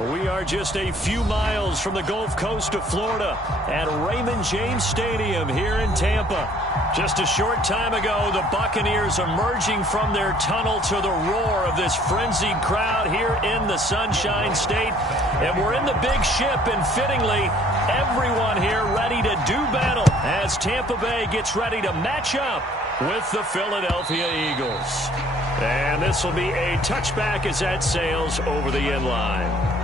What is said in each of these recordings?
We are just a few miles from the Gulf Coast of Florida at Raymond James Stadium here in Tampa. Just a short time ago, the Buccaneers emerging from their tunnel to the roar of this frenzied crowd here in the Sunshine State. And we're in the big ship, and fittingly, everyone here ready to do battle as Tampa Bay gets ready to match up with the Philadelphia Eagles. And this will be a touchback as that sails over the end line.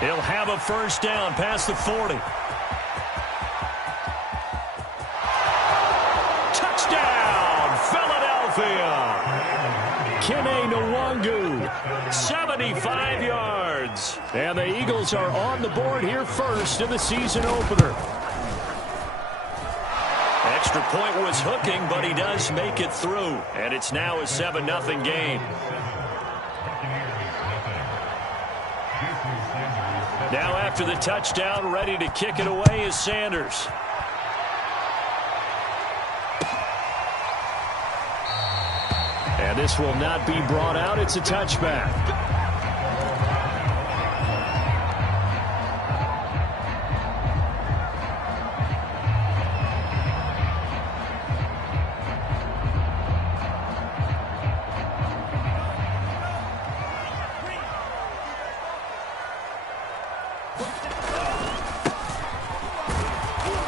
He'll have a first down past the 40. Touchdown, Philadelphia! Kene Nwangu, 75 yards. And the Eagles are on the board here first in the season opener. Extra point was hooking, but he does make it through. And it's now a 7-0 game. Now after the touchdown, ready to kick it away is Sanders. And this will not be brought out. It's a touchback.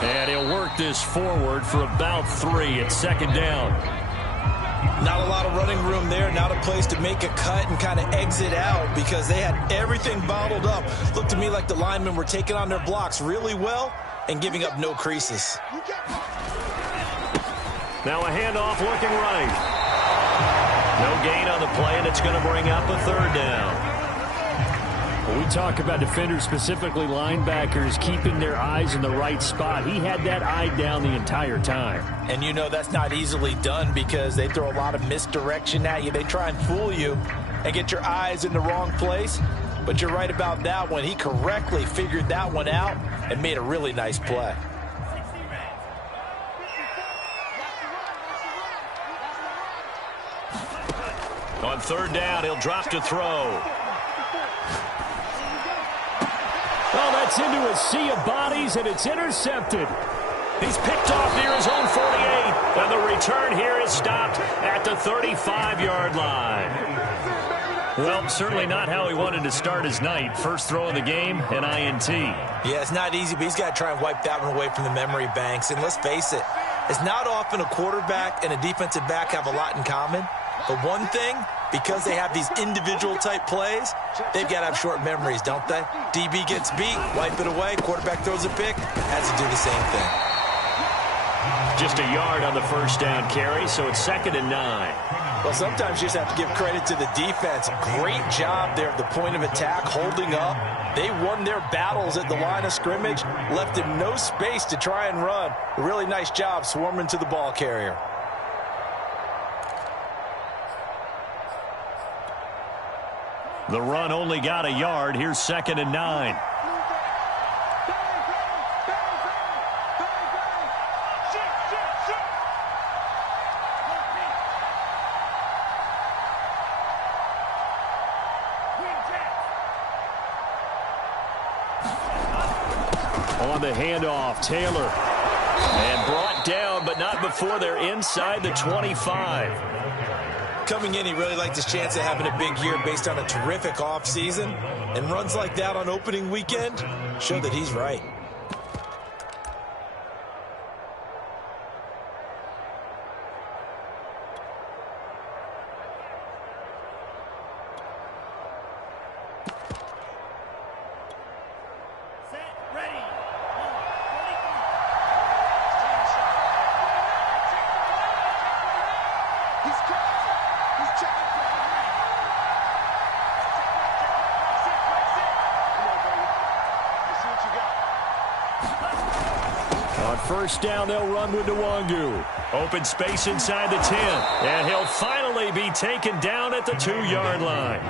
And he'll work this forward for about 3 at second down. Not a lot of running room there. Not a place to make a cut and kind of exit out because they had everything bottled up. Looked to me like the linemen were taking on their blocks really well and giving up no creases. Now a handoff looking right. No gain on the play, and it's going to bring up a third down. When we talk about defenders, specifically linebackers, keeping their eyes in the right spot, he had that eye down the entire time. And you know that's not easily done because they throw a lot of misdirection at you. They try and fool you and get your eyes in the wrong place. But you're right about that one. He correctly figured that one out and made a really nice play. On third down, he'll drop to throw. Oh, that's into a sea of bodies, and it's intercepted. He's picked off near his own 48, and the return here is stopped at the 35-yard line. Well, certainly not how he wanted to start his night. First throw of the game, an INT. Yeah, it's not easy, but he's got to try and wipe that one away from the memory banks. And let's face it, it's not often a quarterback and a defensive back have a lot in common. But one thing, because they have these individual type plays, they've got to have short memories, don't they? DB gets beat, wipe it away, quarterback throws a pick, has to do the same thing. Just a yard on the first down carry, so it's 2nd and 9. Well, sometimes you just have to give credit to the defense. Great job there at the point of attack, holding up. They won their battles at the line of scrimmage, left him no space to try and run. A really nice job swarming to the ball carrier. The run only got a yard. Here's 2nd and 9. On the handoff, Taylor. And brought down, but not before they're inside the 25. Coming in, he really liked his chance of having a big year based on a terrific offseason. And runs like that on opening weekend show that he's right. On first down, they'll run with Nwangu. Open space inside the 10. And he'll finally be taken down at the 2-yard line.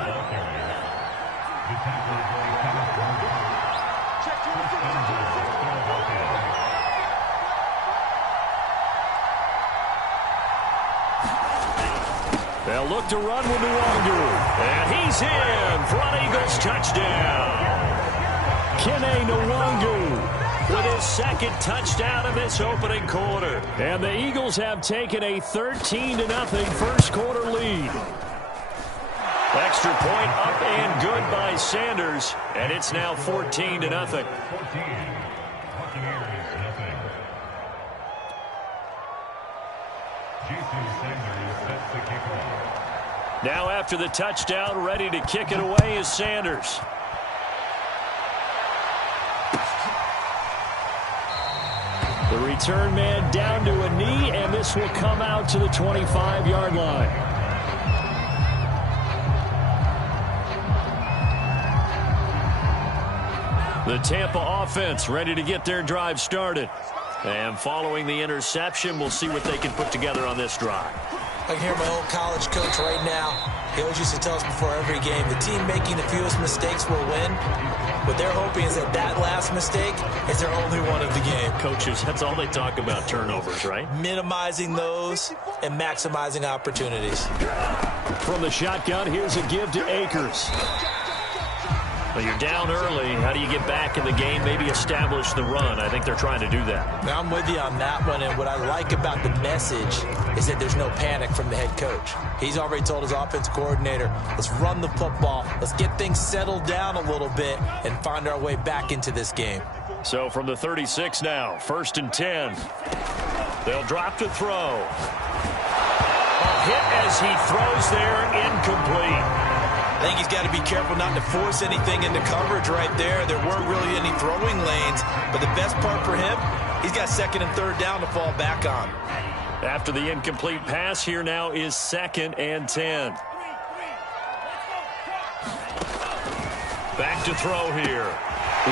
They'll look to run with Nwangu. And he's in for an Eagles touchdown. Kene Nwangu with his second touchdown of this opening quarter. And the Eagles have taken a 13-0 first quarter lead. Extra point up and good by Sanders. And it's now 14-0. Now after the touchdown, ready to kick it away is Sanders. The return man down to a knee, and this will come out to the 25-yard line. The Tampa offense ready to get their drive started. And following the interception, we'll see what they can put together on this drive. I can hear my old college coach right now. He always used to tell us before every game, the team making the fewest mistakes will win. What they're hoping is that last mistake is their only one of the game. Coaches, that's all they talk about, turnovers, right? Minimizing those and maximizing opportunities. From the shotgun, here's a give to Akers. Well, you're down early. How do you get back in the game, maybe establish the run? I think they're trying to do that. Now, I'm with you on that one, and what I like about the message is that there's no panic from the head coach. He's already told his offensive coordinator, let's run the football, let's get things settled down a little bit and find our way back into this game. So from the 36 now, 1st and 10. They'll drop to throw. A hit as he throws there, incomplete. I think he's got to be careful not to force anything into coverage right there. There weren't really any throwing lanes, but the best part for him, he's got 2nd and 3rd down to fall back on. After the incomplete pass, here now is 2nd and 10. Back to throw here.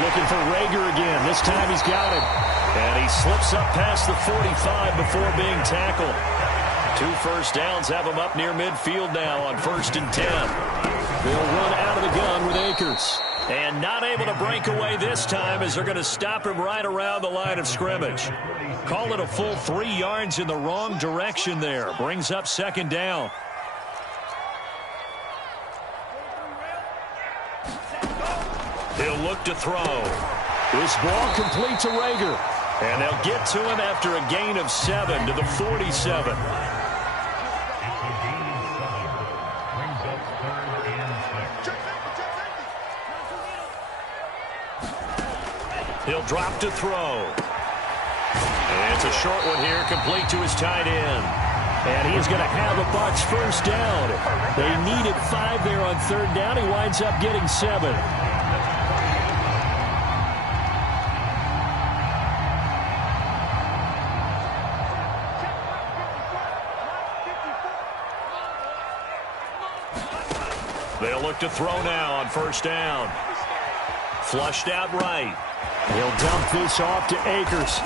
Looking for Rager again. This time he's got it. And he slips up past the 45 before being tackled. 2 first downs have him up near midfield now on 1st and 10. They'll run out of the gun with Akers. And not able to break away this time as they're going to stop him right around the line of scrimmage. Call it a full 3 yards in the wrong direction there. Brings up 2nd down. He'll look to throw. This ball complete to Rager. And they'll get to him after a gain of 7 to the 47. He'll drop to throw. And it's a short one here, complete to his tight end. And he's going to have a Bucs first down. They needed 5 there on 3rd down. He winds up getting 7. They'll look to throw now on 1st down. Flushed out right. He'll dump this off to Akers.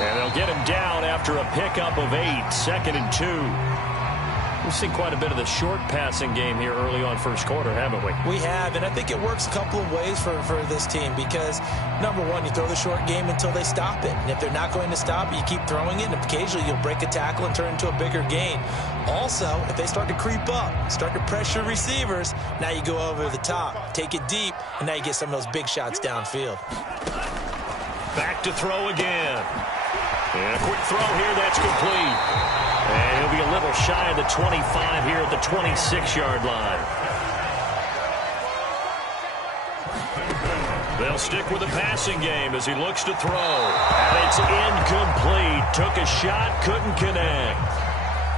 And they'll get him down after a pickup of 8. 2nd and 2. We've seen quite a bit of the short passing game here early on first quarter, haven't we? We have, and I think it works a couple of ways for this team because, number one, you throw the short game until they stop it. And if they're not going to stop it, you keep throwing it, and occasionally you'll break a tackle and turn it into a bigger gain. Also, if they start to creep up, start to pressure receivers, now you go over the top, take it deep, and now you get some of those big shots downfield. Back to throw again. And a quick throw here, that's complete. And he'll be a little shy of the 25 here at the 26-yard line. They'll stick with the passing game as he looks to throw. And it's incomplete. Took a shot, couldn't connect.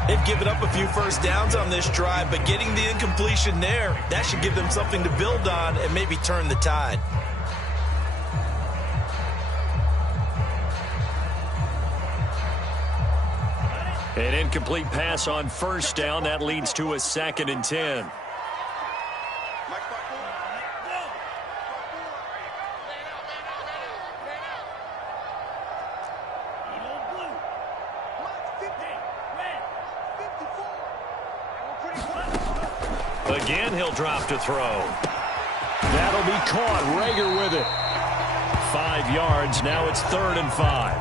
They've given up a few first downs on this drive, but getting the incompletion there, that should give them something to build on and maybe turn the tide. An incomplete pass on 1st down. That leads to a 2nd and 10. Again, he'll drop to throw. That'll be caught. Rager with it. 5 yards. Now it's 3rd and 5.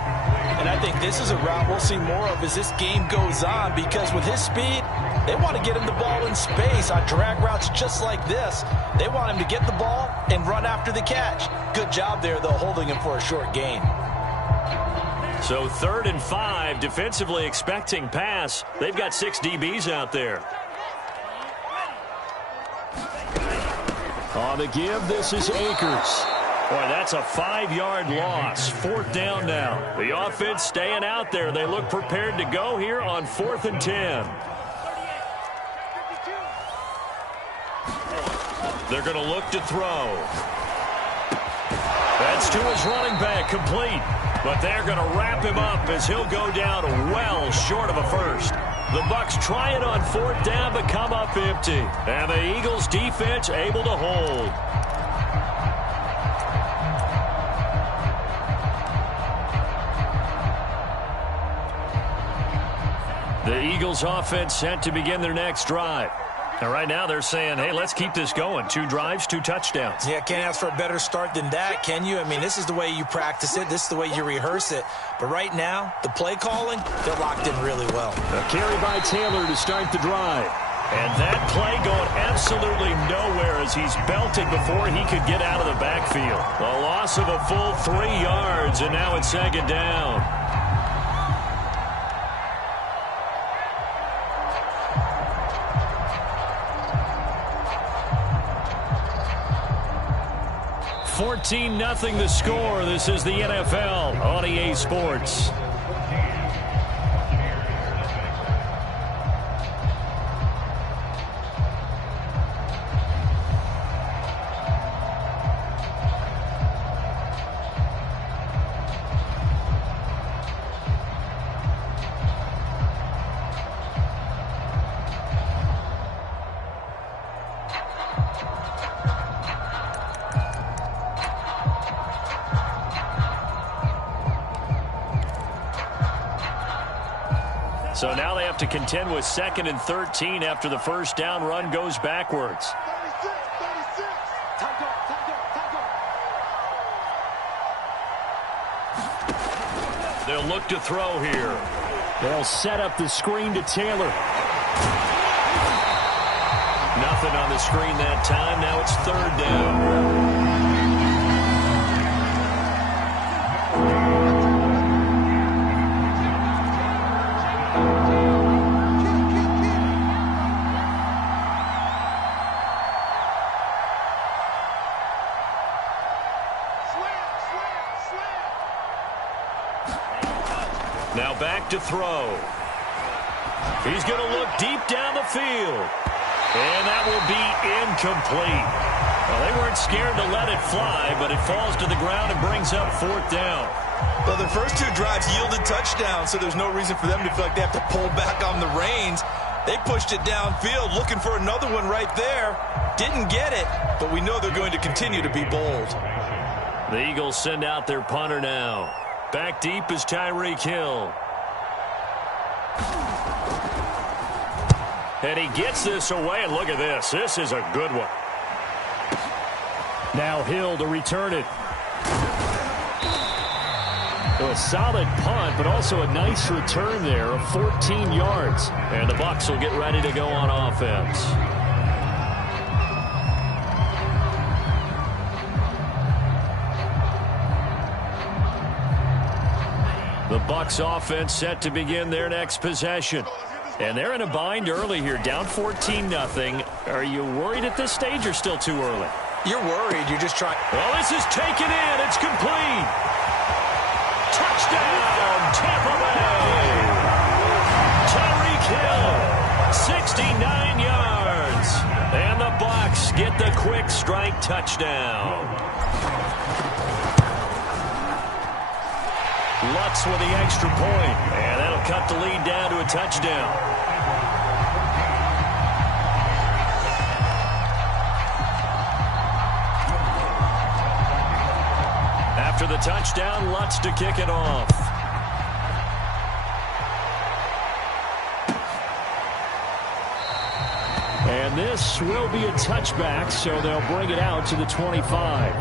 And I think this is a route we'll see more of as this game goes on, because with his speed, they want to get him the ball in space on drag routes just like this. They want him to get the ball and run after the catch. Good job there, though, holding him for a short gain. So 3rd and 5, defensively expecting pass. They've got 6 DBs out there. On the give, this is Akers. Boy, that's a 5-yard loss. 4th down now. The offense staying out there. They look prepared to go here on 4th and 10. They're going to look to throw. That's to his running back, complete. But they're going to wrap him up as he'll go down well short of a first. The Bucs try it on 4th down, but come up empty. And the Eagles defense able to hold. The Eagles offense set to begin their next drive. And right now they're saying, hey, let's keep this going. 2 drives, 2 touchdowns. Yeah, can't ask for a better start than that, can you? I mean, this is the way you practice it. This is the way you rehearse it. But right now, the play calling, they're locked in really well. A carry by Taylor to start the drive. And that play going absolutely nowhere as he's belted before he could get out of the backfield. A loss of a full 3 yards, and now it's 2nd down. $14-0 the score. This is the NFL on EA Sports. So now they have to contend with 2nd and 13 after the first down run goes backwards. They'll look to throw here. They'll set up the screen to Taylor. Nothing on the screen that time. Now it's 3rd down. Now back to throw. He's going to look deep down the field. And that will be incomplete. Well, they weren't scared to let it fly, but it falls to the ground and brings up 4th down. Well, their first 2 drives yielded touchdowns, so there's no reason for them to feel like they have to pull back on the reins. They pushed it downfield, looking for another one right there. Didn't get it, but we know they're going to continue to be bold. The Eagles send out their punter now. Back deep is Tyreek Hill. And he gets this away, and look at this. This is a good one. Now Hill to return it. A solid punt, but also a nice return there of 14 yards. And the Bucs will get ready to go on offense. The Bucs offense set to begin their next possession. And they're in a bind early here, down 14-0. Are you worried at this stage or still too early? You're worried. You're just trying. Well, this is taken in. It's complete. Touchdown, Tampa Bay. Tyreek Hill, 69 yards. And the Bucs get the quick strike touchdown. Lutz with the extra point, and that'll cut the lead down to a touchdown. After the touchdown, Lutz to kick it off. And this will be a touchback, so they'll bring it out to the 25.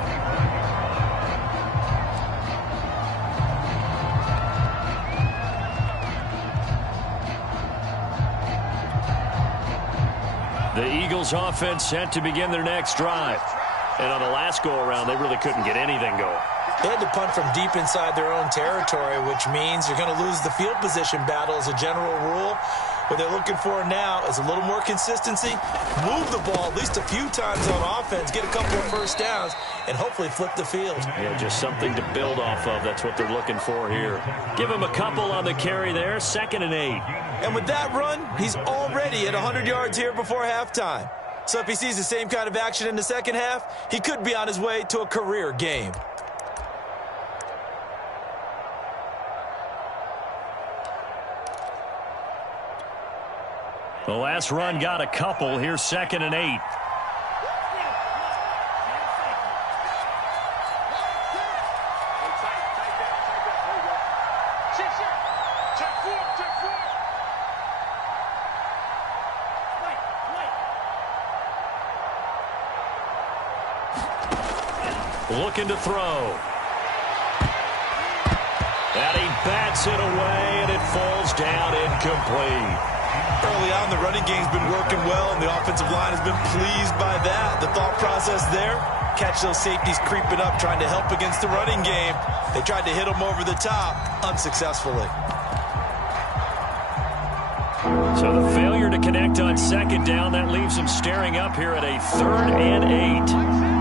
The Eagles offense set to begin their next drive. And on the last go-around, they really couldn't get anything going. They had to punt from deep inside their own territory, which means you're going to lose the field position battle as a general rule. What they're looking for now is a little more consistency, move the ball at least a few times on offense, get a couple of first downs, and hopefully flip the field. Yeah, just something to build off of. That's what they're looking for here. Give him a couple on the carry there, 2nd and 8. And with that run, he's already at 100 yards here before halftime. So if he sees the same kind of action in the second half, he could be on his way to a career game. The last run got a couple. Here's 2nd and 8. Looking to throw. And he bats it away, and it falls down incomplete. Early on, the running game's been working well, and the offensive line has been pleased by that. The thought process there, catch those safeties creeping up, trying to help against the running game. They tried to hit them over the top, unsuccessfully. So the failure to connect on 2nd down, that leaves them staring up here at a 3rd and 8.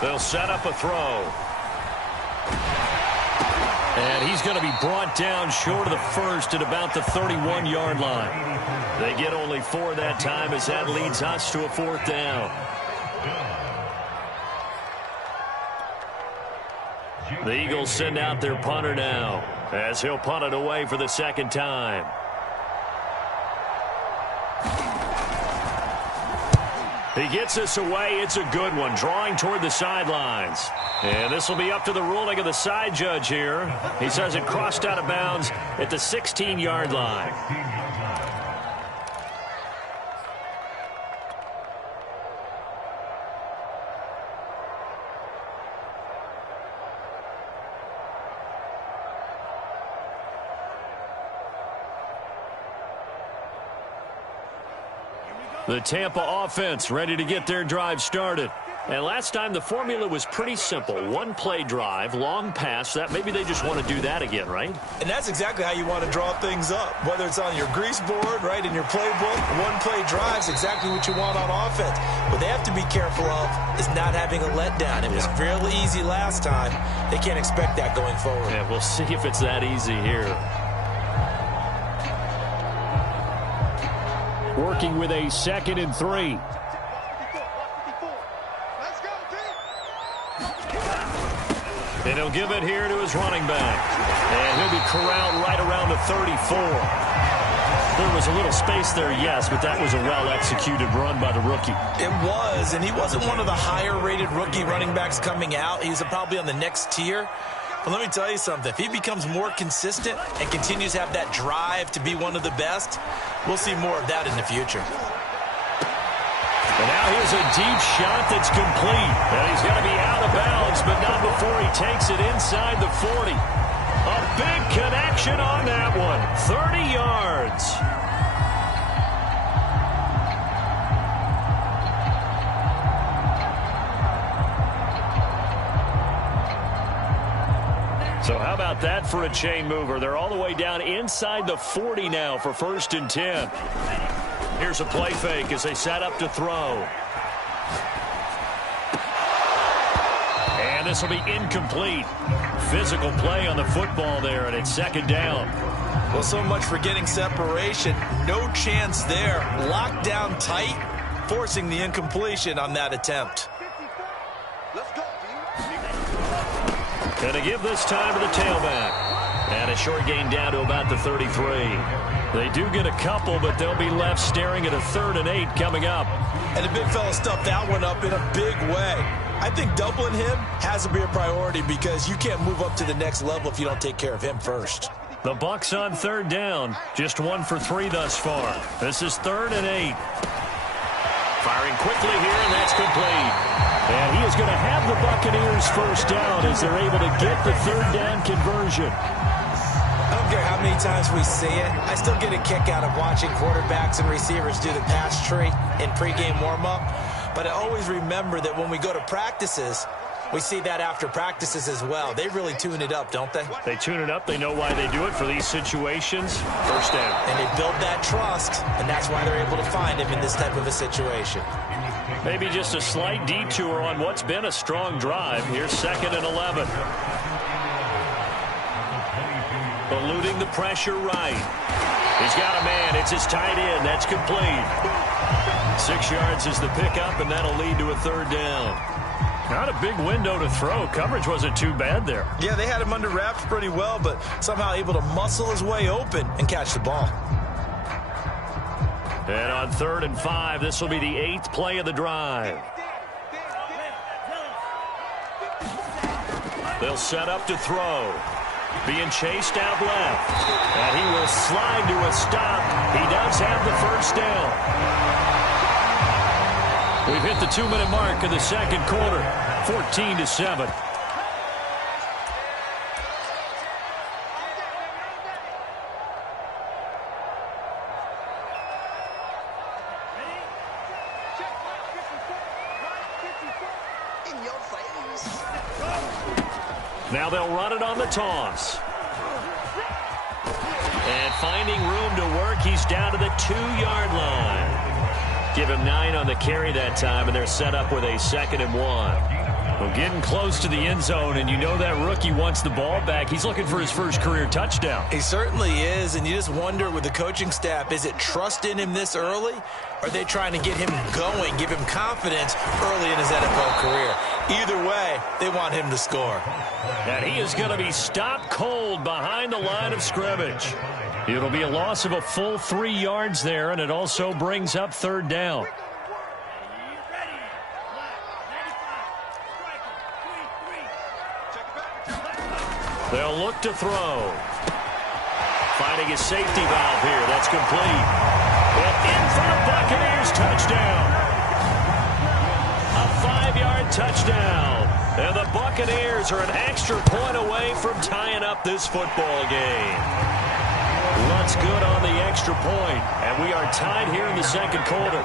They'll set up a throw. And he's going to be brought down short of the first at about the 31-yard line. They get only 4 that time as that leads us to a 4th down. The Eagles send out their punter now as he'll punt it away for the 2nd time. He gets us away. It's a good one, drawing toward the sidelines. And this will be up to the ruling of the side judge here. He says it crossed out of bounds at the 16-yard line. The Tampa offense ready to get their drive started. And last time the formula was pretty simple. 1-play drive, long pass. That maybe they just want to do that again, right? And that's exactly how you want to draw things up. Whether it's on your grease board, right, in your playbook, 1-play drive is exactly what you want on offense. What they have to be careful of is not having a letdown. It was fairly easy last time. They can't expect that going forward. Yeah, we'll see if it's that easy here. Working with a 2nd and 3. And he'll give it here to his running back. And he'll be corralled right around the 34. There was a little space there, yes, but that was a well-executed run by the rookie. It was, and he wasn't one of the higher-rated rookie running backs coming out. He was probably on the next tier. But let me tell you something. If he becomes more consistent and continues to have that drive to be one of the best, we'll see more of that in the future. And now here's a deep shot that's complete. And he's going to be out of bounds, but not before he takes it inside the 40. A big connection on that one. 30 yards. So how about that for a chain mover? They're all the way down inside the 40 now for 1st and 10. Here's a play fake as they set up to throw. And this will be incomplete. Physical play on the football there, and it's 2nd down. Well, so much for getting separation. No chance there. Locked down tight, forcing the incompletion on that attempt. Going to give this time to the tailback. And a short gain down to about the 33. They do get a couple, but they'll be left staring at a 3rd and 8 coming up. And the big fella stuffed that one up in a big way. I think doubling him has to be a priority because you can't move up to the next level if you don't take care of him first. The Bucs on third down. Just 1 for 3 thus far. This is 3rd and 8. Firing quickly here, and that's complete. And he is going to have the Buccaneers first down as they're able to get the third down conversion. I don't care how many times we see it. I still get a kick out of watching quarterbacks and receivers do the pass tree in pregame warm-up. But I always remember that when we go to practices, we see that after practices as well. They really tune it up, don't they? They tune it up. They know why they do it for these situations. First down. And they build that trust, and that's why they're able to find him in this type of a situation. Maybe just a slight detour on what's been a strong drive. Here's 2nd and 11. Eluding the pressure right. He's got a man. It's his tight end. That's complete. 6 yards is the pickup, and that'll lead to a third down. Not a big window to throw. Coverage wasn't too bad there. Yeah, they had him under wraps pretty well, but somehow able to muscle his way open and catch the ball. And on 3rd and 5, this will be the 8th play of the drive. They'll set up to throw. Being chased out left. And he will slide to a stop. He does have the first down. We've hit the 2-minute mark in the second quarter. 14-7. Now they'll run it on the toss. And finding room to work, he's down to the 2-yard line. Give him 9 on the carry that time, and they're set up with a 2nd and 1. Well, getting close to the end zone, and you know that rookie wants the ball back. He's looking for his first career touchdown. He certainly is, and you just wonder with the coaching staff, is it trust in him this early? Or are they trying to get him going, give him confidence early in his NFL career? Either way, they want him to score. And he is going to be stopped cold behind the line of scrimmage. It'll be a loss of a full 3 yards there, and it also brings up third down. They'll look to throw. Finding his safety valve here. That's complete. And in for the Buccaneers touchdown. A 5-yard touchdown. And the Buccaneers are an extra point away from tying up this football game. Looks good on the extra point. And we are tied here in the second quarter.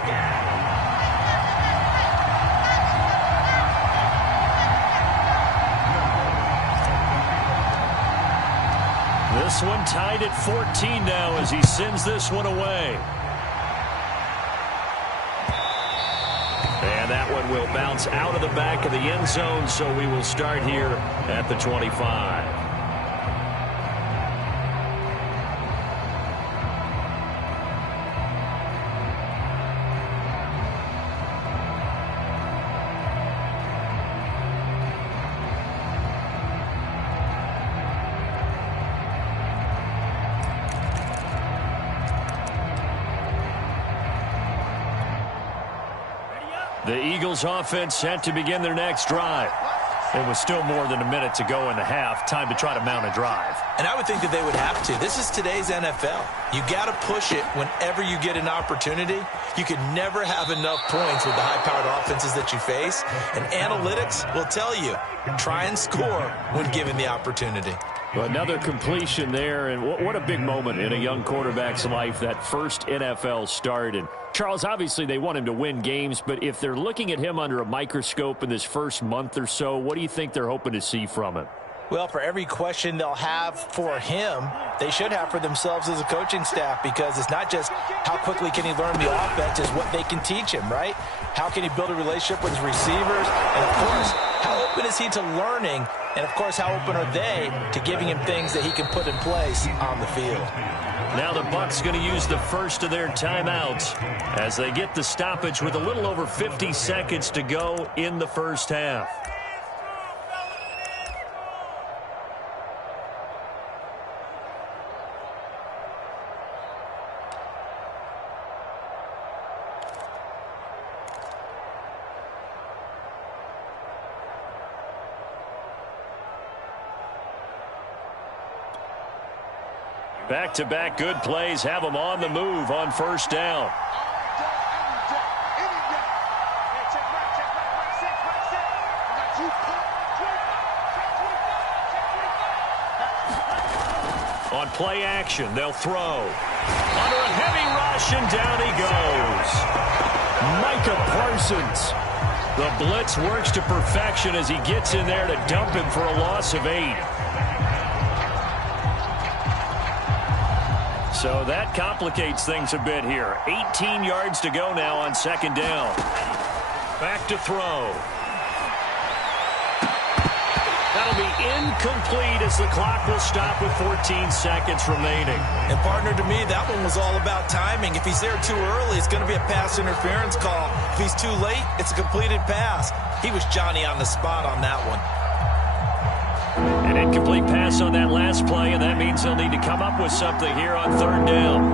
This one tied at 14 now as he sends this one away. And that one will bounce out of the back of the end zone, so we will start here at the 25. The Eagles offense set to begin their next drive. It was still more than a minute to go in the half. Time to try to mount a drive. And I would think that they would have to. This is today's NFL. You got to push it whenever you get an opportunity. You can never have enough points with the high-powered offenses that you face. And analytics will tell you, try and score when given the opportunity. Well, another completion there, and what a big moment in a young quarterback's life, that first NFL start. And Charles, obviously they want him to win games, but if they're looking at him under a microscope in this first month or so, what do you think they're hoping to see from him? Well, for every question they'll have for him, they should have for themselves as a coaching staff, because it's not just how quickly can he learn the offense, it's what they can teach him, right? How can he build a relationship with his receivers? And, of course, how open is he to learning? And, of course, how open are they to giving him things that he can put in place on the field? Now the Bucs going to use the first of their timeouts as they get the stoppage with a little over 50 seconds to go in the first half. Back-to-back good plays have them on the move on first down. On play action, they'll throw. Under a heavy rush, and down he goes. Micah Parsons. The blitz works to perfection as he gets in there to dump him for a loss of 8. So that complicates things a bit here. 18 yards to go now on second down. Back to throw. That'll be incomplete as the clock will stop with 14 seconds remaining. And partner, to me, that one was all about timing. If he's there too early, it's going to be a pass interference call. If he's too late, it's a completed pass. He was Johnny on the spot on that one. An incomplete pass on that last play, and that means they'll need to come up with something here on third down.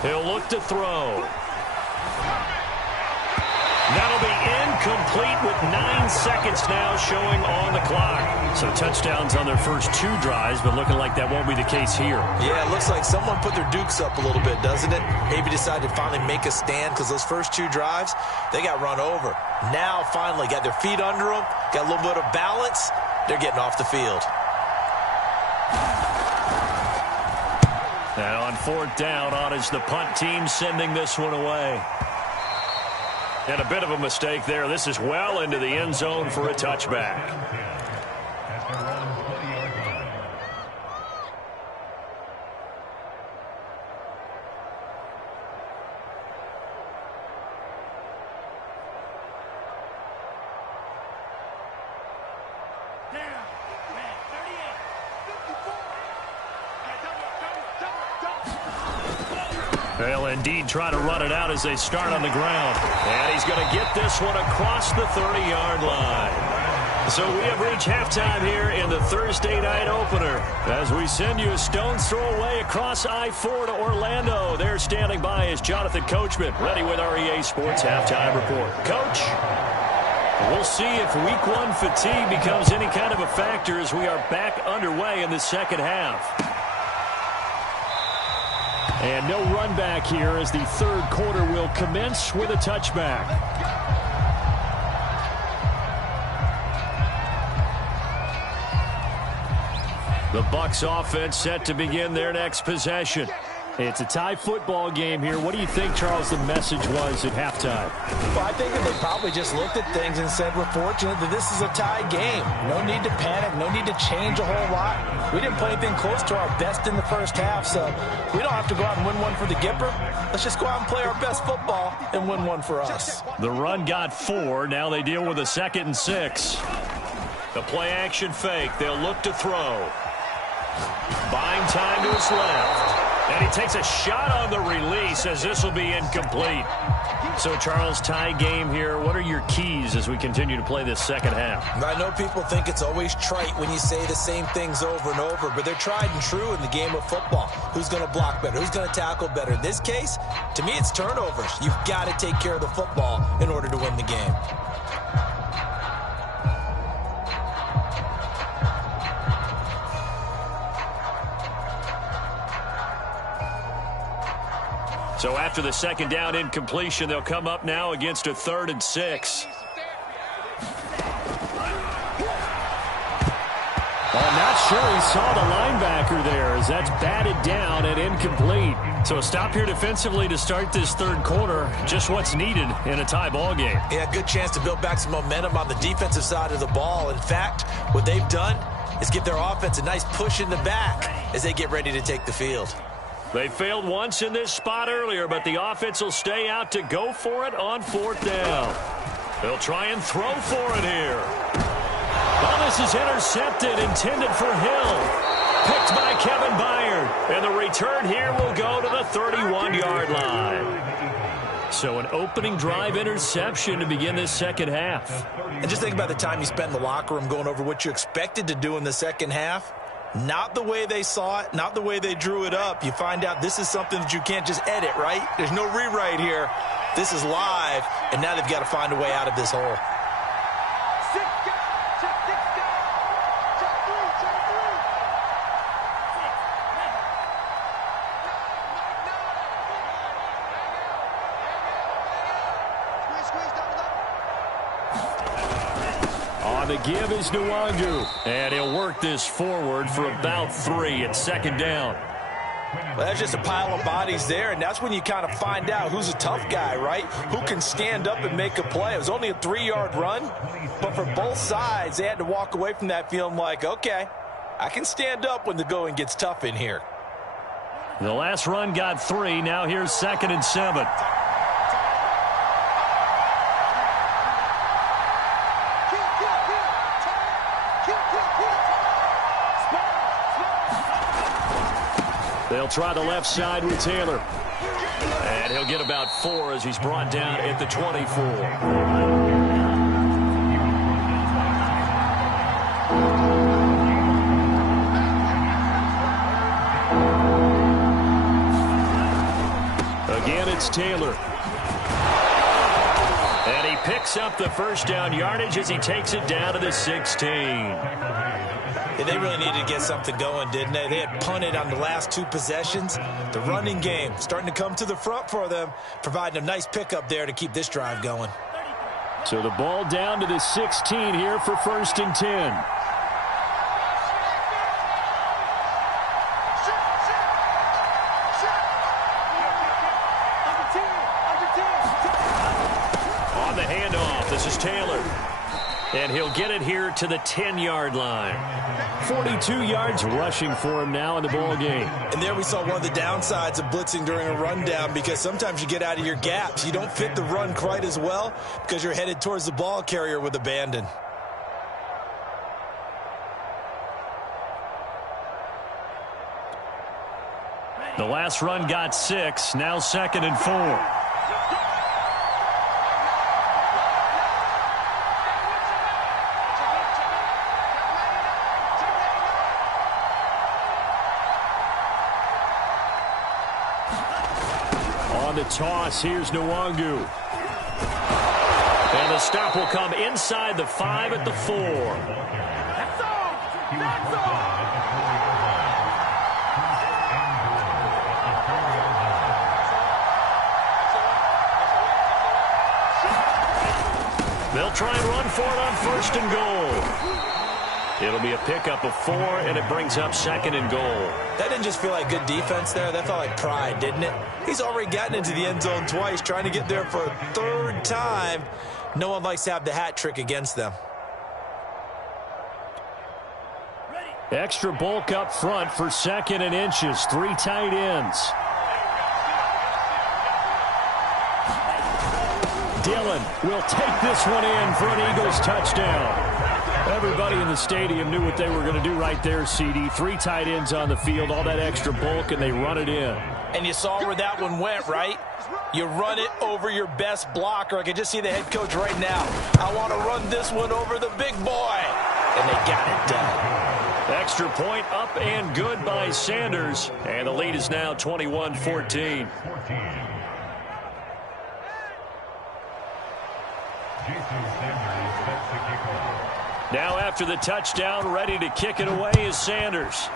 He'll look to throw. That'll be incomplete with 9 seconds now showing on the clock. So touchdowns on their first 2 drives, but looking like that won't be the case here. Yeah, it looks like someone put their dukes up a little bit, doesn't it? Maybe decided to finally make a stand because those first 2 drives, they got run over. Now finally got their feet under them, got a little bit of balance. They're getting off the field. And on fourth down, on is the punt team sending this one away. And a bit of a mistake there. This is well into the end zone for a touchback. They'll indeed try to run it out as they start on the ground. And he's going to get this one across the 30-yard line. So we have reached halftime here in the Thursday night opener as we send you a stone's throw away across I-4 to Orlando. There standing by is Jonathan Coachman, ready with REA Sports Halftime Report. Coach, we'll see if Week 1 fatigue becomes any kind of a factor as we are back underway in the second half. And no run back here as the third quarter will commence with a touchback. The Bucs offense set to begin their next possession. It's a tie football game here. What do you think, Charles, the message was at halftime? Well, I think that they probably just looked at things and said, we're fortunate that this is a tie game. No need to panic. No need to change a whole lot. We didn't play anything close to our best in the first half, so we don't have to go out and win one for the Gipper. Let's just go out and play our best football and win one for us. The run got 4. Now they deal with a 2nd and 6. The play action fake. They'll look to throw. Buying time to his left. And he takes a shot on the release as this will be incomplete. So, Charles, tie game here. What are your keys as we continue to play this second half? I know people think it's always trite when you say the same things over and over, but they're tried and true in the game of football. Who's going to block better? Who's going to tackle better? In this case, to me, it's turnovers. You've got to take care of the football in order to win the game. So after the second down incompletion, they'll come up now against a 3rd and 6. I'm not sure he saw the linebacker there as that's batted down and incomplete. So a stop here defensively to start this third quarter. Just what's needed in a tie ball game. Yeah, good chance to build back some momentum on the defensive side of the ball. In fact, what they've done is give their offense a nice push in the back as they get ready to take the field. They failed once in this spot earlier, but the offense will stay out to go for it on 4th down. They'll try and throw for it here. Well, this is intercepted, intended for Hill. Picked by Kevin Byard. And the return here will go to the 31-yard line. So an opening drive interception to begin this second half. And just think about the time you spend in the locker room going over what you expected to do in the second half. Not the way they saw it, not the way they drew it up. You find out this is something that you can't just edit, right? There's no rewrite here. This is live, and now they've got to find a way out of this hole. On the give is Nwangu, and he'll work this forward for about 3 at second down. Well, that's just a pile of bodies there, and that's when you kind of find out who's a tough guy, right? Who can stand up and make a play. It was only a 3-yard run, but for both sides, they had to walk away from that feeling like, okay, I can stand up when the going gets tough in here. The last run got 3. Now here's 2nd and 7. They'll try the left side with Taylor. And he'll get about 4 as he's brought down at the 24. Again, it's Taylor. And he picks up the first down yardage as he takes it down to the 16. Yeah, they really needed to get something going, didn't they? They had punted on the last 2 possessions. The running game starting to come to the front for them, providing a nice pickup there to keep this drive going. So the ball down to the 16 here for 1st and 10. On the handoff, this is Taylor. And he'll get it here to the 10-yard line. 42 yards rushing for him now in the ball game. And there we saw one of the downsides of blitzing during a rundown, because sometimes you get out of your gaps. You don't fit the run quite as well because you're headed towards the ball carrier with abandon. The last run got 6. Now 2nd and 4. The toss, here's Nwangu. And the stop will come inside the 5 at the 4. That's all. That's all. They'll try and run for it on 1st and goal. It'll be a pickup of 4, and it brings up 2nd and goal. That didn't just feel like good defense there. That felt like pride, didn't it? He's already gotten into the end zone twice, trying to get there for a 3rd time. No one likes to have the hat trick against them. Extra bulk up front for 2nd and inches. 3 tight ends. Dillon will take this one in for an Eagles touchdown. Everybody in the stadium knew what they were going to do right there, CD. 3 tight ends on the field, all that extra bulk, and they run it in. And you saw where that one went, right? You run it over your best blocker. I can just see the head coach right now. I want to run this one over the big boy. And they got it done. Extra point up and good by Sanders. And the lead is now 21-14. Now after the touchdown, ready to kick it away is Sanders.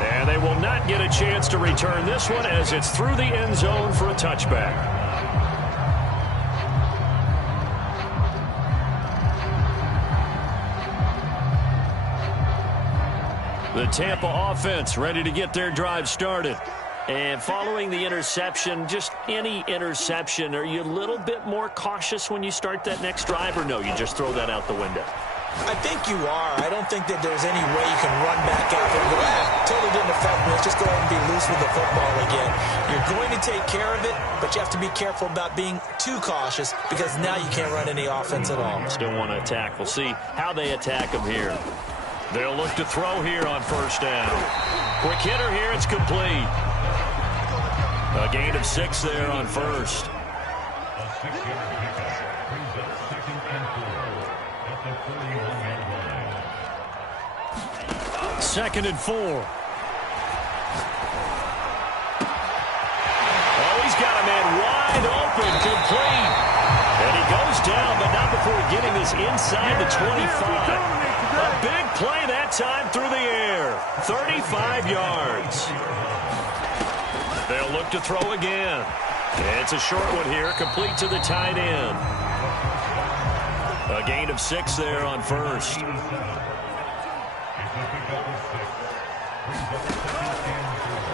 And they will not get a chance to return this one as it's through the end zone for a touchback. The Tampa offense ready to get their drive started. And following the interception, just any interception, are you a little bit more cautious when you start that next drive, or no, you just throw that out the window? I think you are. I don't think that there's any way you can run back out there and go, totally didn't affect me. Let's just go ahead and be loose with the football again. You're going to take care of it, but you have to be careful about being too cautious, because now you can't run any offense at all. Still want to attack. We'll see how they attack them here. They'll look to throw here on 1st down. Quick hitter here, it's complete. A gain of 6 there on 1st. Second and 4. Oh, he's got a man wide open, complete. And he goes down, but not before getting this inside the 25. A big play that time through the air. 35 yards. They'll look to throw again. It's a short one here, complete to the tight end. A gain of 6 there on first.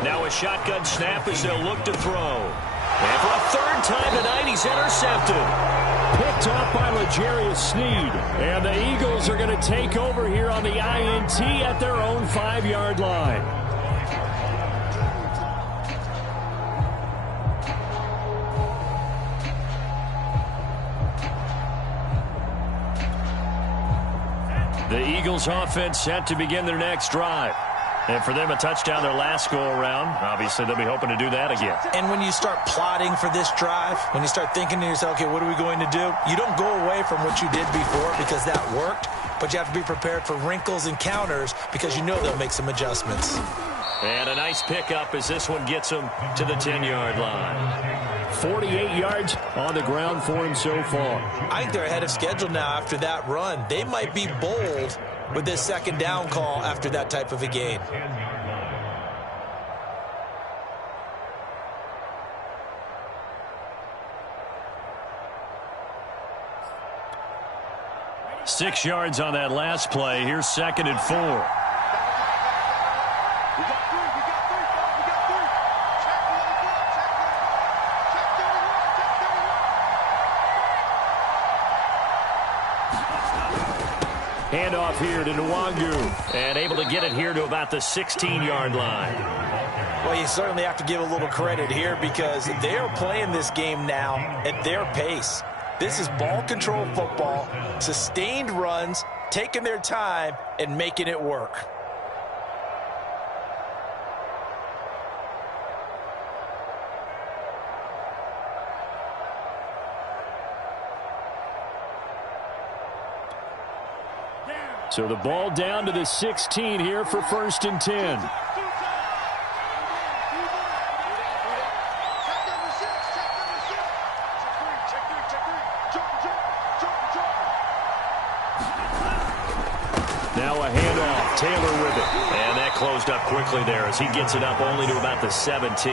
Now a shotgun snap as they'll look to throw. And for a third time tonight, he's intercepted. Picked off by L'Jarius Sneed. And the Eagles are going to take over here on the INT at their own 5-yard line. The Eagles offense set to begin their next drive. And for them, a touchdown their last go-around. Obviously, they'll be hoping to do that again. And when you start plotting for this drive, when you start thinking to yourself, okay, what are we going to do? You don't go away from what you did before because that worked, but you have to be prepared for wrinkles and counters because you know they'll make some adjustments. And a nice pickup as this one gets them to the 10-yard line. 48 yards on the ground for him so far. I think they're ahead of schedule now after that run. They might be bold with this second down call after that type of a gain. Six yards on that last play. Here's second and 4. Handoff here to Nwangu, and able to get it here to about the 16-yard line. Well, you certainly have to give a little credit here because they are playing this game now at their pace. This is ball control football, sustained runs, taking their time, and making it work. So the ball down to the 16 here for first and 10. Now a handoff. Taylor with it. And that closed up quickly there as he gets it up only to about the 17.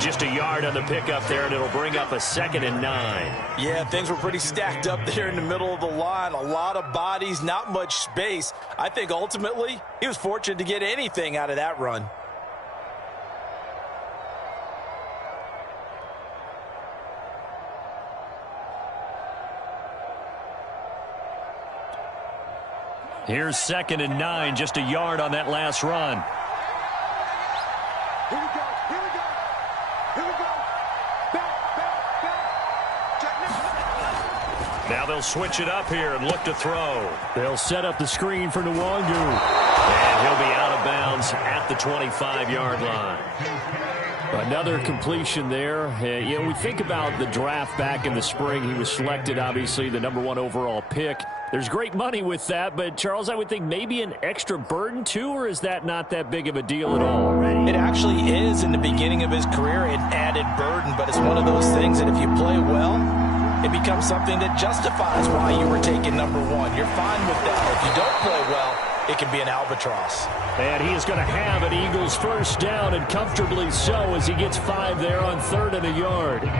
Just a yard on the pickup there, and it'll bring up a 2nd and 9. Yeah, things were pretty stacked up there in the middle of the line. A lot of bodies, not much space. I think ultimately he was fortunate to get anything out of that run. Here's 2nd and 9, just a yard on that last run. Here we go. Here we go. Here we go. Back. Now they'll switch it up here and look to throw. They'll set up the screen for Nwangu. And he'll be out of bounds at the 25-yard line. Another completion there. You know, we think about the draft back in the spring. He was selected, obviously, the #1 overall pick. There's great money with that, but, Charles, I would think maybe an extra burden, too, or is that not that big of a deal at all? It actually is in the beginning of his career an added burden, but it's one of those things that if you play well, it becomes something that justifies why you were taken #1. You're fine with that. If you don't play well, it can be an albatross. And he is going to have an Eagles first down, and comfortably so as he gets 5 there on 3rd and a yard.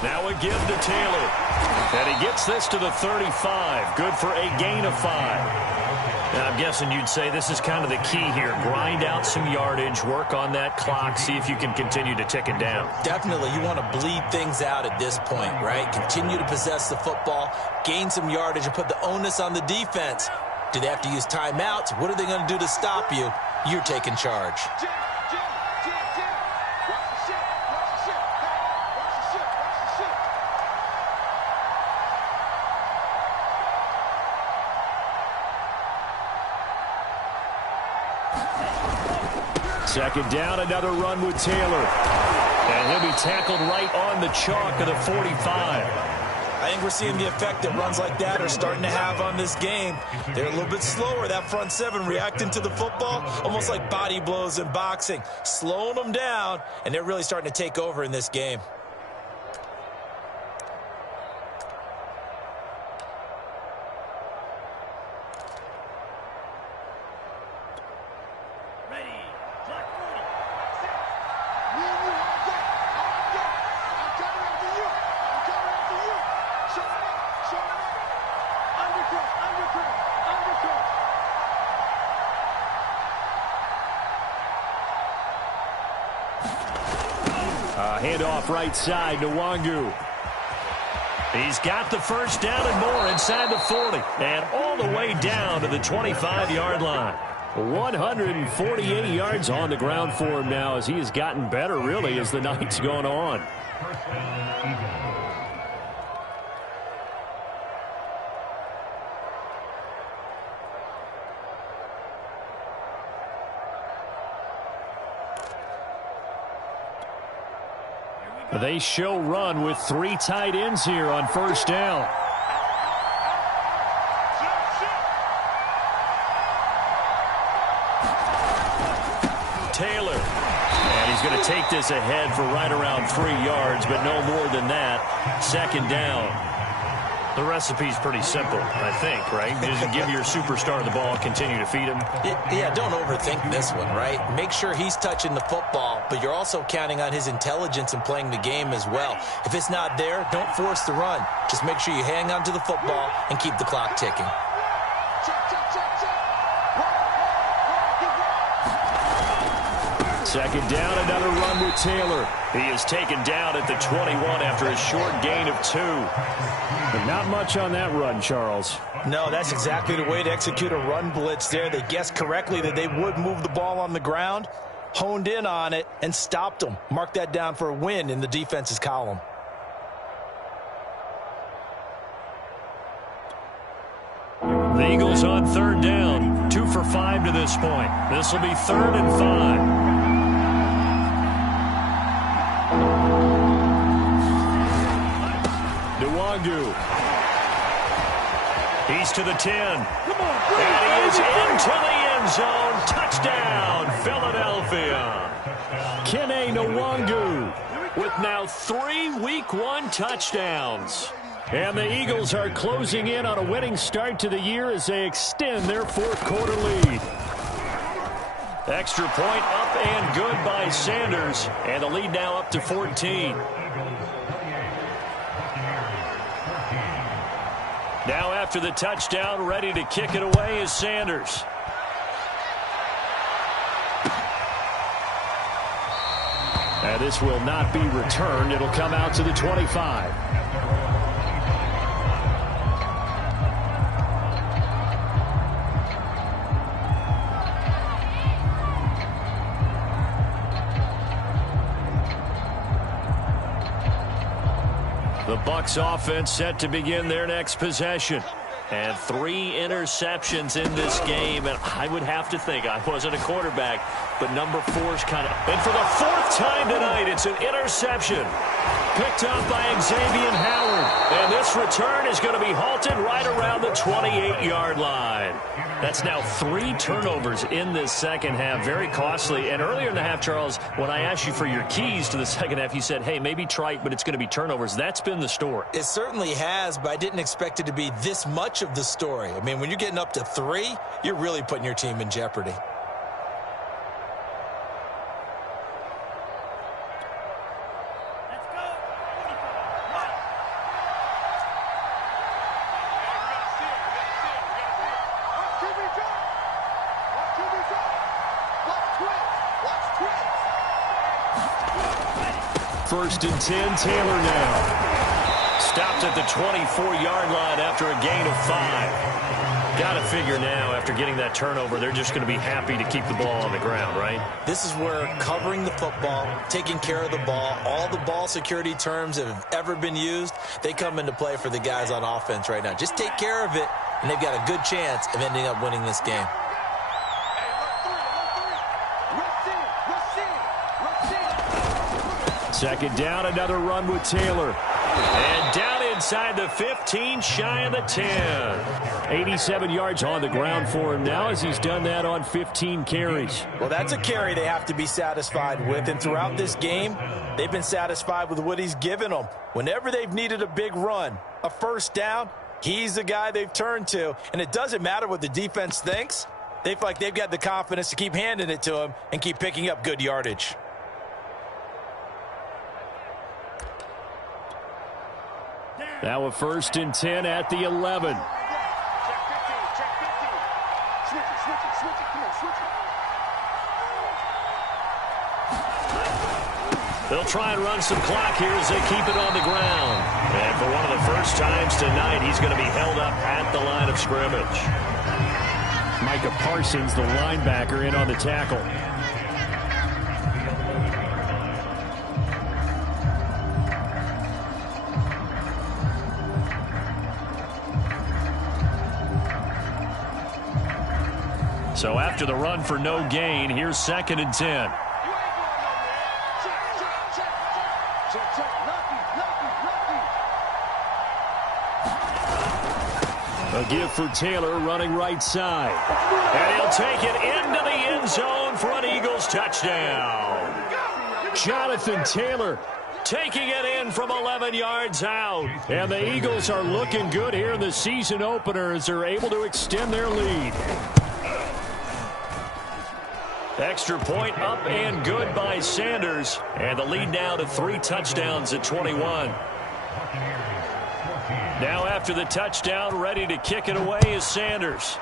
Now a give to Taylor. And he gets this to the 35. Good for a gain of 5. Now, I'm guessing you'd say this is kind of the key here. Grind out some yardage, work on that clock, see if you can continue to tick it down. Definitely. You want to bleed things out at this point, right? Continue to possess the football, gain some yardage, and put the onus on the defense. Do they have to use timeouts? What are they going to do to stop you? You're taking charge. Second down, another run with Taylor. And he'll be tackled right on the chalk of the 45. I think we're seeing the effect that runs like that are starting to have on this game. They're a little bit slower, that front seven, reacting to the football, almost like body blows in boxing, slowing them down, and they're really starting to take over in this game. Handoff right side to Wangu. He's got the first down and more inside the 40. And all the way down to the 25-yard line. 148 yards on the ground for him now as he has gotten better, really, as the night's gone on. They show run with 3 tight ends here on first down. Taylor. And he's going to take this ahead for right around 3 yards, but no more than that. Second down. The recipe's pretty simple, I think, right? Just give your superstar the ball, continue to feed him. Yeah, don't overthink this one, right? Make sure he's touching the football, but you're also counting on his intelligence in playing the game as well. If it's not there, don't force the run. Just make sure you hang on to the football and keep the clock ticking. Second down, another run with Taylor. He is taken down at the 21 after a short gain of 2. But not much on that run, Charles. No, that's exactly the way to execute a run blitz there. They guessed correctly that they would move the ball on the ground, honed in on it, and stopped them. Mark that down for a win in the defense's column. The Eagles on third down. 2 for 5 to this point. This will be 3rd and 5. He's to the 10. And he is into the end zone. Touchdown, Philadelphia. Kene Nwangu with now 3 Week 1 touchdowns. And the Eagles are closing in on a winning start to the year as they extend their 4th quarter lead. Extra point up and good by Sanders. And the lead now up to 14. Now after the touchdown, ready to kick it away is Sanders. And this will not be returned. It'll come out to the 25. The Bucs offense set to begin their next possession. And 3 interceptions in this game. And I would have to think, I wasn't a quarterback, but number 4's kind of... And for the 4th time tonight, it's an interception. Picked up by Xavier Howard. And this return is going to be halted right around the 28-yard line. That's now 3 turnovers in this second half. Very costly. And earlier in the half, Charles, when I asked you for your keys to the second half, you said, hey, maybe trite, but it's going to be turnovers. That's been the story. It certainly has, but I didn't expect it to be this much of the story. I mean, when you're getting up to 3, you're really putting your team in jeopardy. First and 10, Taylor now. Stopped at the 24-yard line after a gain of 5. Got to figure now, after getting that turnover, they're just going to be happy to keep the ball on the ground, right? This is where covering the football, taking care of the ball, all the ball security terms that have ever been used, they come into play for the guys on offense right now. Just take care of it, and they've got a good chance of ending up winning this game. Second down, another run with Taylor. And down inside the 15, shy of the 10. 87 yards on the ground for him now as he's done that on 15 carries. Well, that's a carry they have to be satisfied with. And throughout this game, they've been satisfied with what he's given them. Whenever they've needed a big run, a first down, he's the guy they've turned to. And it doesn't matter what the defense thinks. They feel like they've got the confidence to keep handing it to him and keep picking up good yardage. Now a 1st and 10 at the 11. Check 15, check 15. Switch it, come on, switch it. They'll try and run some clock here as they keep it on the ground. And for one of the first times tonight, he's going to be held up at the line of scrimmage. Micah Parsons, the linebacker, in on the tackle. So after the run for no gain, here's 2nd and 10. A give for Taylor running right side. And he'll take it into the end zone for an Eagles touchdown. Jonathan Taylor taking it in from 11 yards out. And the Eagles are looking good here in the season opener as they're able to extend their lead. Extra point up and good by Sanders. And the lead now to 3 touchdowns at 21. Now after the touchdown, ready to kick it away is Sanders.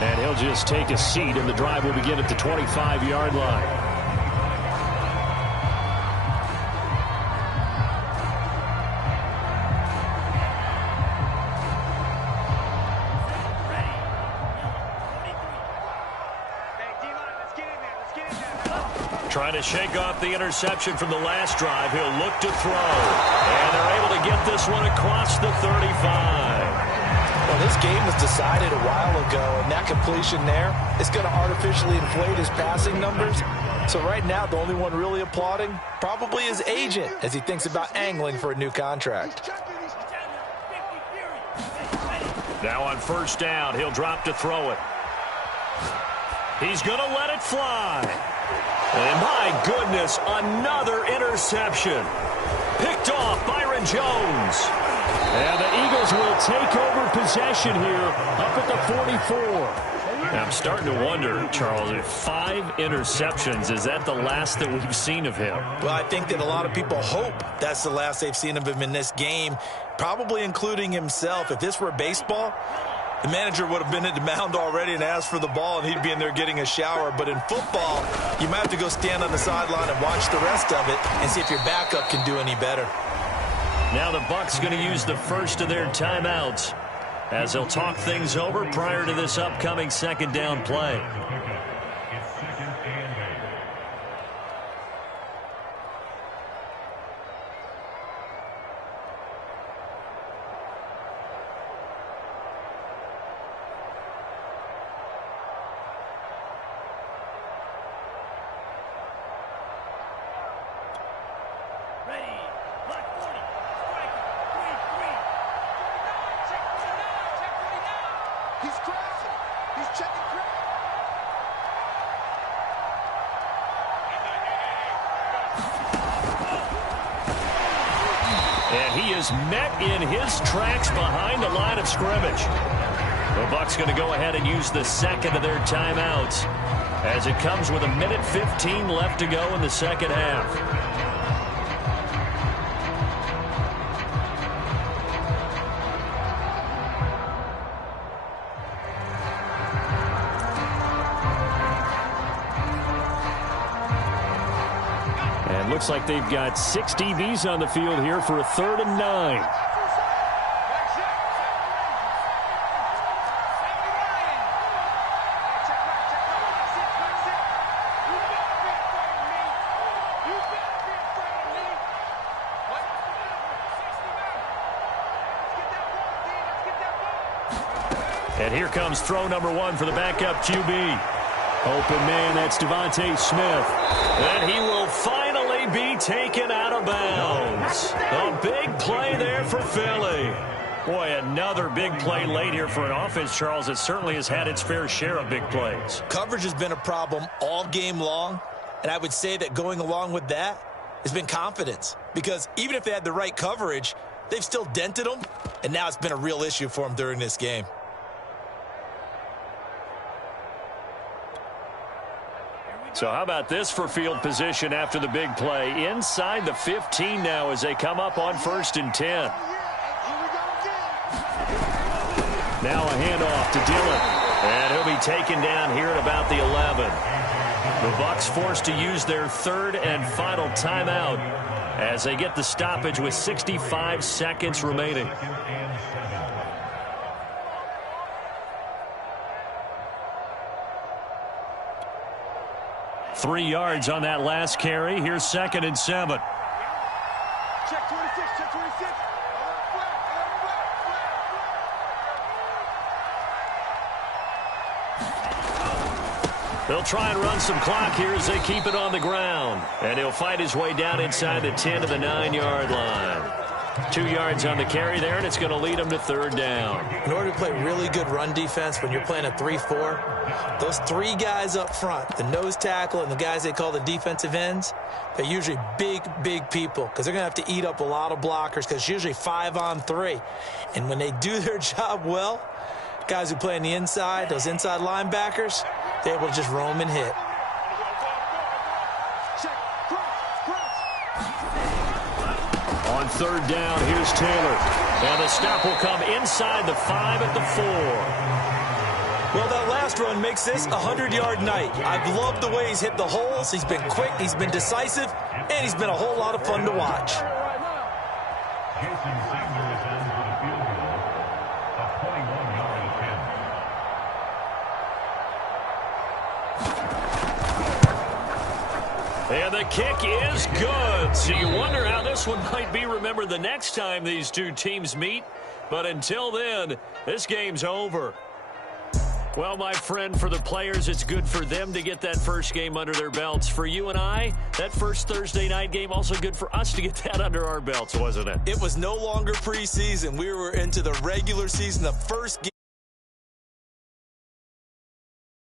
And he'll just take a seat, and the drive will begin at the 25-yard line. Trying to shake off the interception from the last drive. He'll look to throw. And they're able to get this one across the 35. Well, this game was decided a while ago, and that completion there is going to artificially inflate his passing numbers. So right now, the only one really applauding probably his agent as he thinks about angling for a new contract. Now on 1st down, he'll drop to throw it. He's going to let it fly. And my goodness, another interception. Picked off Byron Jones. And the Eagles will take over possession here up at the 44. Now I'm starting to wonder, Charles, if 5 interceptions, is that the last that we've seen of him? Well, I think that a lot of people hope that's the last they've seen of him in this game, probably including himself. If this were baseball, the manager would have been at the mound already and asked for the ball, and he'd be in there getting a shower. But in football, you might have to go stand on the sideline and watch the rest of it and see if your backup can do any better. Now the Bucs going to use the first of their timeouts as they'll talk things over prior to this upcoming 2nd down play. Met in his tracks behind the line of scrimmage. The Bucs going to go ahead and use the 2nd of their timeouts as it comes with 1:15 left to go in the 2nd half. And looks like they've got 6 DBs on the field here for a 3rd and 9. And here comes throw number 1 for the backup QB. Open man, that's Devontae Smith. And he will finally be taken out of bounds. A big play there for Philly. Boy, another big play late here for an offense, Charles, that certainly has had its fair share of big plays. Coverage has been a problem all game long, and I would say that going along with that has been confidence. Because even if they had the right coverage, they've still dented them, and now it's been a real issue for them during this game. So how about this for field position after the big play? Inside the 15 now as they come up on 1st and 10. Now a handoff to Dillon. And he'll be taken down here at about the 11. The Bucs forced to use their 3rd and final timeout as they get the stoppage with 65 seconds remaining. Three yards on that last carry. Here's 2nd and 7. Check 26, check 26. They'll try and run some clock here as they keep it on the ground. And he'll fight his way down inside the 10 to the 9-yard line. 2 yards on the carry there, and it's going to lead him to 3rd down. In order to play really good run defense when you're playing a 3-4, those 3 guys up front, the nose tackle and the guys they call the defensive ends, they're usually big, big people because they're going to have to eat up a lot of blockers because it's usually 5-on-3. And when they do their job well, guys who play on the inside, those inside linebackers, they're able to just roam and hit. On 3rd down, here's Taylor. And the stop will come inside the 5 at the 4. Well, that last run makes this a 100-yard night. I've loved the way he's hit the holes. He's been quick, he's been decisive, and he's been a whole lot of fun to watch. And the kick is good. So you wonder how this one might be remembered the next time these two teams meet. But until then, this game's over. Well, my friend, for the players, it's good for them to get that first game under their belts. For you and I, that first Thursday night game, also good for us to get that under our belts, wasn't it? It was no longer preseason. We were into the regular season, the first game.